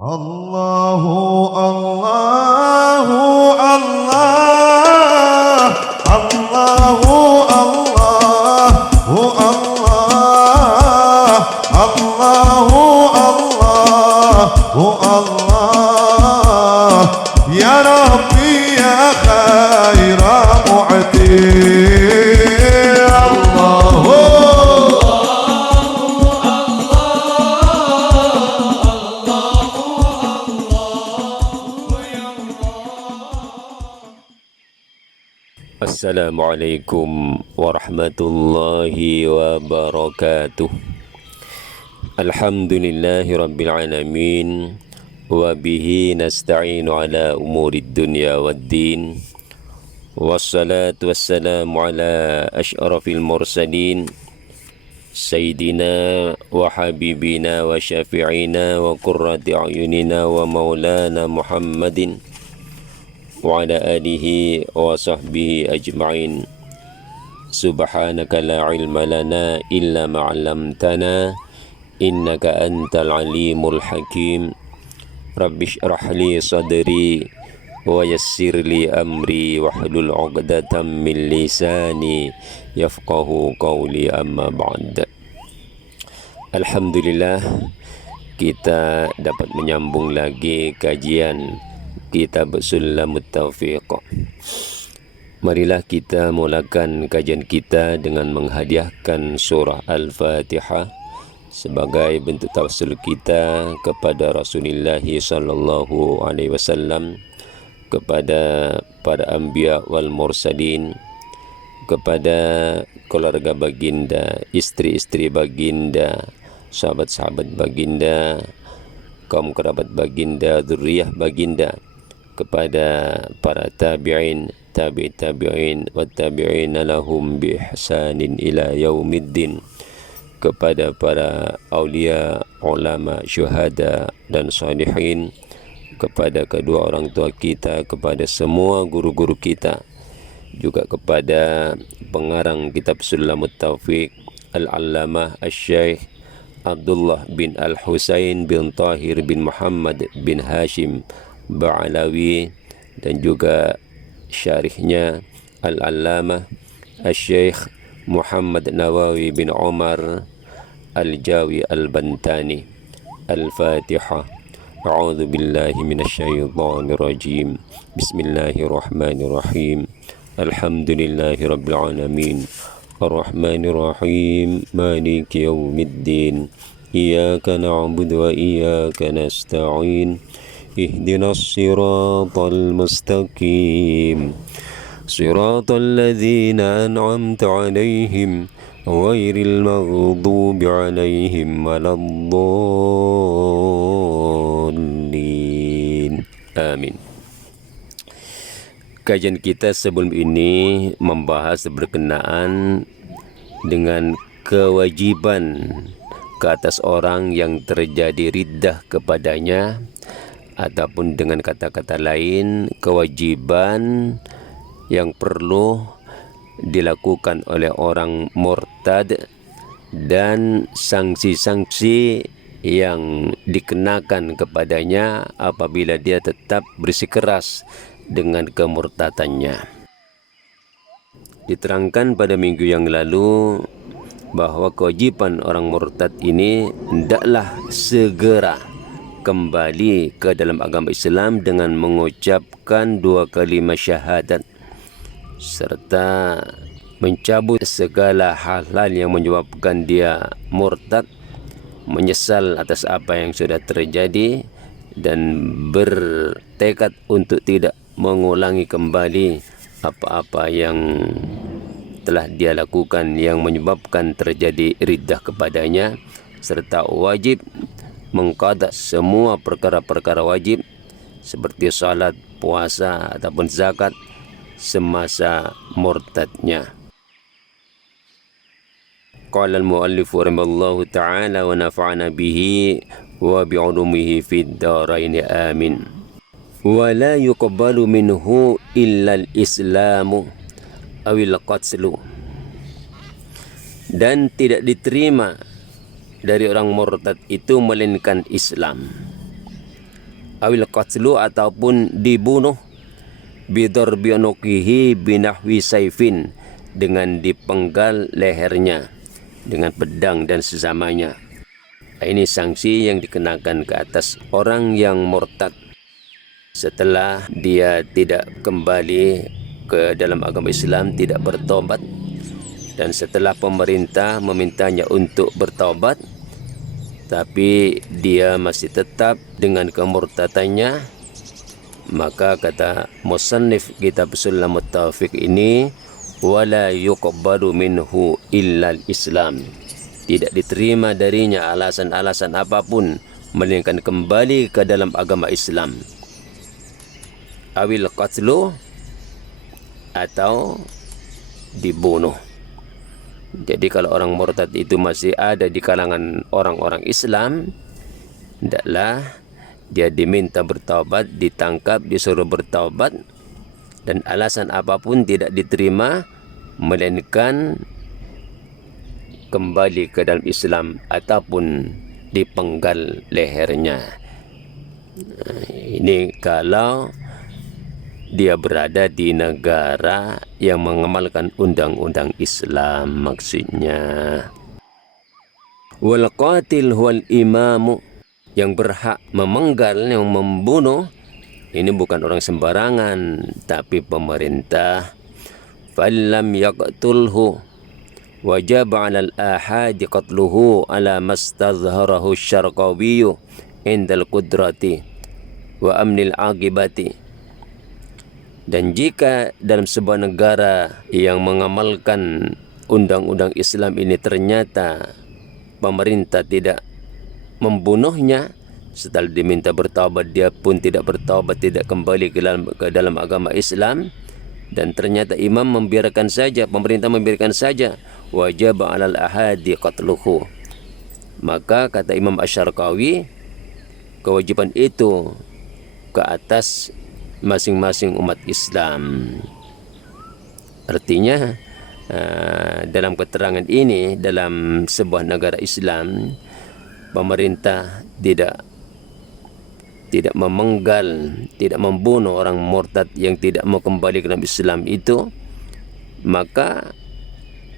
Allahu Allahu Allah Allahu Allahu Allah Allahu Allahu Allah Ya Rabbi ya khaira mu'ti Allahu Assalamualaikum warahmatullahi wabarakatuh. Alhamdulillahi rabbil alamin wa bihi nasta'inu ala umurid dunya waddin. Wassalatu wassalamu ala asyrafil mursalin Sayyidina wa habibina wa syafi'ina wa qurrati a'yunina wa maulana Muhammadin wa ala alihi wa sahbihi ajma'in. Subhanaka la ilma lana illa ma'allamtana innaka antal alimul hakim. Rabbi shrah li sadri wa yassir li amri wahlul 'uqdatam min lisani yafqahu qawli, amma ba'd. Alhamdulillah, kita dapat menyambung lagi kajian Kitab Sulamut Taufiq. Marilah kita mulakan kajian kita dengan menghadiahkan surah Al-Fatihah sebagai bentuk tawassul kita kepada Rasulullah sallallahu alaihi wasallam, kepada para anbiya wal mursalin, kepada keluarga baginda, istri-istri baginda, sahabat-sahabat baginda, kaum kerabat baginda, dzurriyyah baginda, kepada para tabi'in, tabi'in wa tabi'in lahum bi ihsanin ila yaumiddin, kepada para aulia, ulama, syuhada dan salihin, kepada kedua orang tua kita, kepada semua guru-guru kita, juga kepada pengarang kitab Sulamut Taufiq Al-Allamah Asy-Syaikh Abdullah bin Al-Husain bin Tahir bin Muhammad bin Hashim Ba'alawi, dan juga syarihnya Al-Allamah Asy-Syaikh Muhammad Nawawi bin Umar Al-Jawi Al-Bantani. Al-Fatihah. A'udzu billahi minasyaitonir rajim. Bismillahirrahmanirrahim. Alhamdulillahi rabbil alamin. Ar-Rahmanir Rahim. Maliki yaumiddin. Iyyaka na'budu wa iyyaka nasta'in. اهدنا الصراط المستقيم صراط الذين أنعمت عليهم غير المغضوب عليهم ولا الضالين آمين. Kajian kita sebelum ini membahas berkenaan dengan kewajiban ke atas orang yang terjadi riddah kepadanya, ataupun dengan kata-kata lain, kewajiban yang perlu dilakukan oleh orang murtad dan sanksi-sanksi yang dikenakan kepadanya apabila dia tetap bersikeras dengan kemurtadannya. Diterangkan pada minggu yang lalu bahwa kewajiban orang murtad ini hendaklah segera kembali ke dalam agama Islam dengan mengucapkan 2 kalimat syahadat serta mencabut segala hal-hal yang menyebabkan dia murtad, menyesal atas apa yang sudah terjadi, dan bertekad untuk tidak mengulangi kembali apa-apa yang telah dia lakukan yang menyebabkan terjadi riddah kepadanya, serta wajib mengqada semua perkara-perkara wajib seperti salat, puasa ataupun zakat semasa murtadnya. Qala al-muallif rahimallahu ta'ala wa nafa'ana bihi wa bi'ulumihi fid dharain amin. Wa la yuqbalu minhu illa al-islamu awil qatlu, dan tidak diterima dari orang murtad itu melainkan Islam awil qatlu ataupun dibunuh, bidarbi unuqihi binahwi saifin, dengan dipenggal lehernya dengan pedang dan sesamanya. Ini sanksi yang dikenakan ke atas orang yang murtad setelah dia tidak kembali ke dalam agama Islam, tidak bertobat, dan setelah pemerintah memintanya untuk bertobat tapi dia masih tetap dengan kemurtadannya, maka kata musannif kitab Sulamut Taufiq ini, wala yuqbalu minhu illal Islam, tidak diterima darinya alasan-alasan apapun melainkan kembali ke dalam agama Islam. Awil qatlu, atau dibunuh. Jadi kalau orang murtad itu masih ada di kalangan orang-orang Islam, hendaklah dia diminta bertaubat, ditangkap, disuruh bertaubat, dan alasan apapun tidak diterima melainkan kembali ke dalam Islam ataupun dipenggal lehernya. Ini kalau dia berada di negara yang mengamalkan undang-undang Islam maksudnya. Wal qatil wal imamu, yang berhak memenggal, yang membunuh, ini bukan orang sembarangan tapi pemerintah. Fallam yaqtulhu wajib 'alal ahadi qatluhu ala mastazharahu syarqawiyyu indal qudrati wa amnil aqibati. Dan jika dalam sebuah negara yang mengamalkan undang-undang Islam ini ternyata pemerintah tidak membunuhnya, setelah diminta bertaubat dia pun tidak bertaubat, tidak kembali ke dalam agama Islam, dan ternyata imam membiarkan saja, pemerintah membiarkan saja, wajib 'alal ahadi qatluhu, maka kata Imam Asy-Syarqawi, kewajiban itu ke atas masing-masing umat Islam. Artinya dalam keterangan ini, dalam sebuah negara Islam, pemerintah tidak memenggal, tidak membunuh orang murtad yang tidak mau kembali ke dalam Islam itu, maka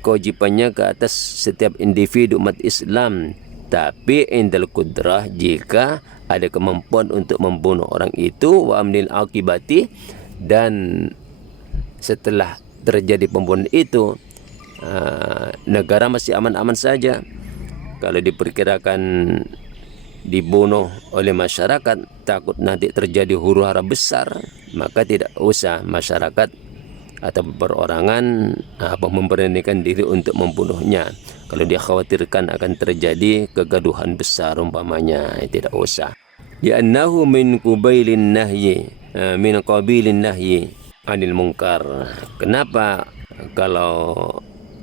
kewajibannya ke atas setiap individu umat Islam. Tapi indal kudrah, jika ada kemampuan untuk membunuh orang itu, wa amnil akibati, dan setelah terjadi pembunuhan itu negara masih aman-aman saja. Kalau diperkirakan dibunuh oleh masyarakat, takut nanti terjadi huru-hara besar, maka tidak usah masyarakat atau perorangan memberanikan diri untuk membunuhnya. Kalau dia khawatirkan akan terjadi kegaduhan besar umpamanya, tidak usah. Li'annahu min qabilin nahyi anil munkar. Kenapa kalau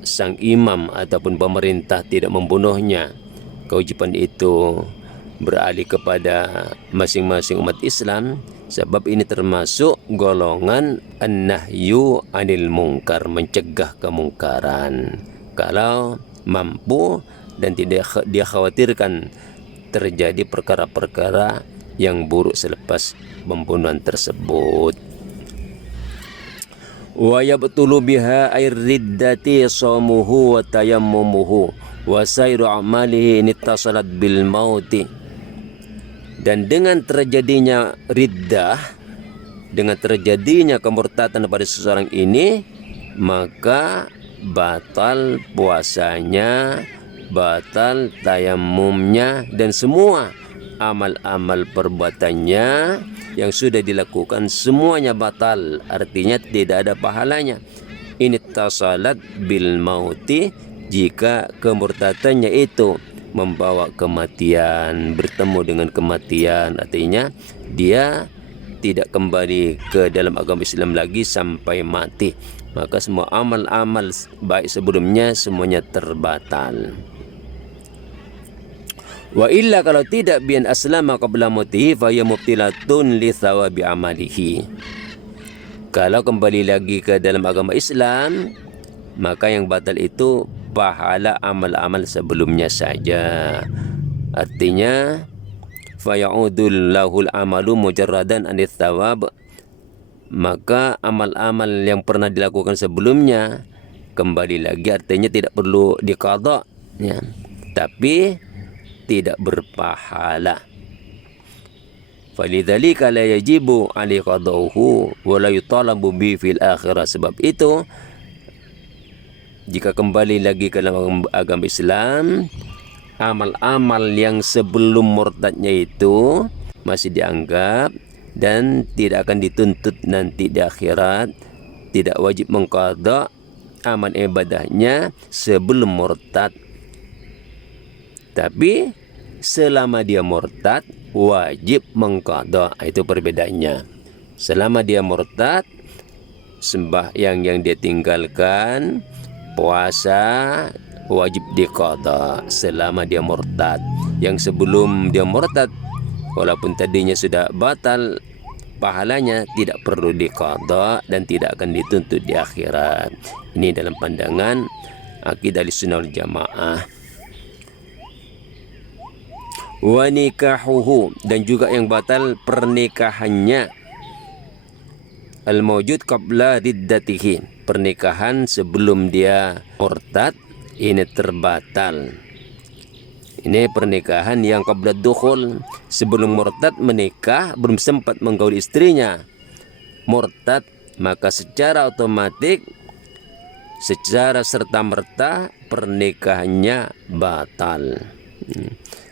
sang imam ataupun pemerintah tidak membunuhnya? Kewajiban itu beralih kepada masing-masing umat Islam, sebab ini termasuk golongan an-nahyu anil munkar, mencegah kemungkaran. Kalau mampu dan tidak dia khawatirkan terjadi perkara-perkara yang buruk selepas pembunuhan tersebut. Wa yabtulu biha ar-riddati shamuhu wa tayammumuhu wa sairu amalihi nittasalat bil mauti. Dan dengan terjadinya riddah, dengan terjadinya kemurtadan pada seseorang ini, maka batal puasanya, batal tayammumnya, dan semua amal-amal perbuatannya yang sudah dilakukan semuanya batal, artinya tidak ada pahalanya. Ini tasalat bil mauti, jika kemurtadannya itu membawa kematian, bertemu dengan kematian, artinya dia tidak kembali ke dalam agama Islam lagi sampai mati, maka semua amal-amal baik sebelumnya semuanya terbatal. Wa illa, kalau tidak, bian aslama qabla mautihi fa hiya mubtilatun li thawabi amalihi. Kalau kembali lagi ke dalam agama Islam, maka yang batal itu pahala amal-amal sebelumnya saja. Artinya faya'udul lahul amalu mujarradan anith thawab, maka amal-amal yang pernah dilakukan sebelumnya kembali lagi, artinya tidak perlu diqadha ya, tapi tidak berpahala. Falidzalika la yajibu alaihi qadauhu wa la yutalabu bi fil akhirah. Sebab itu jika kembali lagi ke dalam agama Islam, amal-amal yang sebelum murtadnya itu masih dianggap dan tidak akan dituntut nanti di akhirat, tidak wajib mengqadha amal ibadahnya sebelum murtad. Tapi selama dia murtad wajib mengqadha. Itu perbedaannya. Selama dia murtad, sembahyang yang dia tinggalkan, puasa wajib diqadha selama dia murtad. Yang sebelum dia murtad, walaupun tadinya sudah batal pahalanya, tidak perlu diqadha dan tidak akan dituntut di akhirat. Ini dalam pandangan akidah Ahlussunnah wal Jamaah. Wa nikahuhu, dan juga yang batal pernikahannya, al-mawjud qabla riddatihi, pernikahan sebelum dia murtad ini terbatal. Ini pernikahan yang qabla dukhul, sebelum murtad menikah, belum sempat menggauli istrinya, murtad, maka secara otomatis, secara serta-merta pernikahannya batal.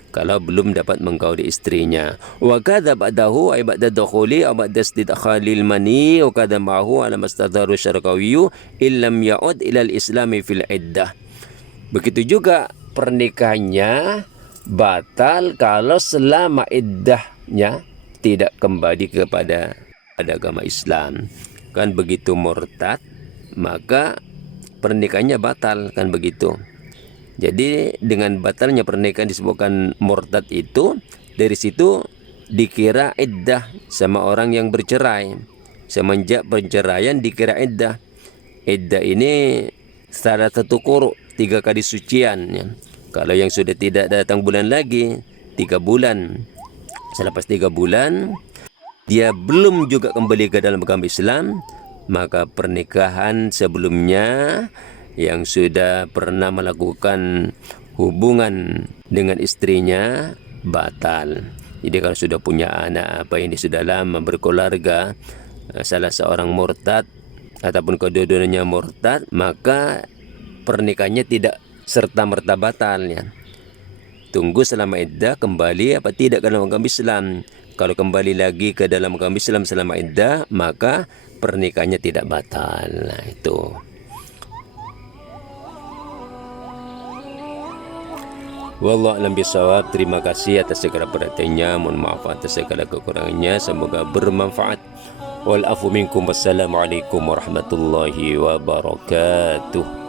Kalau belum dapat menggauli istrinya. Wa kadza ba'dahu ay ba'da dukhuli aw ba'da istidkhalil mani wa kadza ma'hu ala mastadharu syarqawiyyu illam ya'ud ila al-islami fil iddah. Begitu juga pernikahannya batal kalau selama iddahnya tidak kembali kepada agama Islam. Kan begitu murtad, maka pernikahannya batal, kan begitu. Jadi dengan batalnya pernikahan disebutkan murtad itu, dari situ dikira iddah sama orang yang bercerai. Semenjak perceraian dikira iddah. Iddah ini salah satu quru, 3 kali sucian ya. Kalau yang sudah tidak datang bulan lagi, 3 bulan. Selepas 3 bulan dia belum juga kembali ke dalam agama Islam, maka pernikahan sebelumnya yang sudah pernah melakukan hubungan dengan istrinya batal. Jadi kalau sudah punya anak, apa ini sudah lama berkeluarga, salah seorang murtad ataupun kedua-duanya murtad, maka pernikahannya tidak serta-merta batal ya. Tunggu selama iddah kembali apa tidak ke dalam agama Islam. Kalau kembali lagi ke dalam agama Islam selama iddah, maka pernikahannya tidak batal. Nah, itu. Wallahu a'lam bishawab. Terima kasih atas segala perhatiannya. Mohon maaf atas segala kekurangannya. Semoga bermanfaat. Wal afu minkum. Wassalamualaikum warahmatullahi wabarakatuh.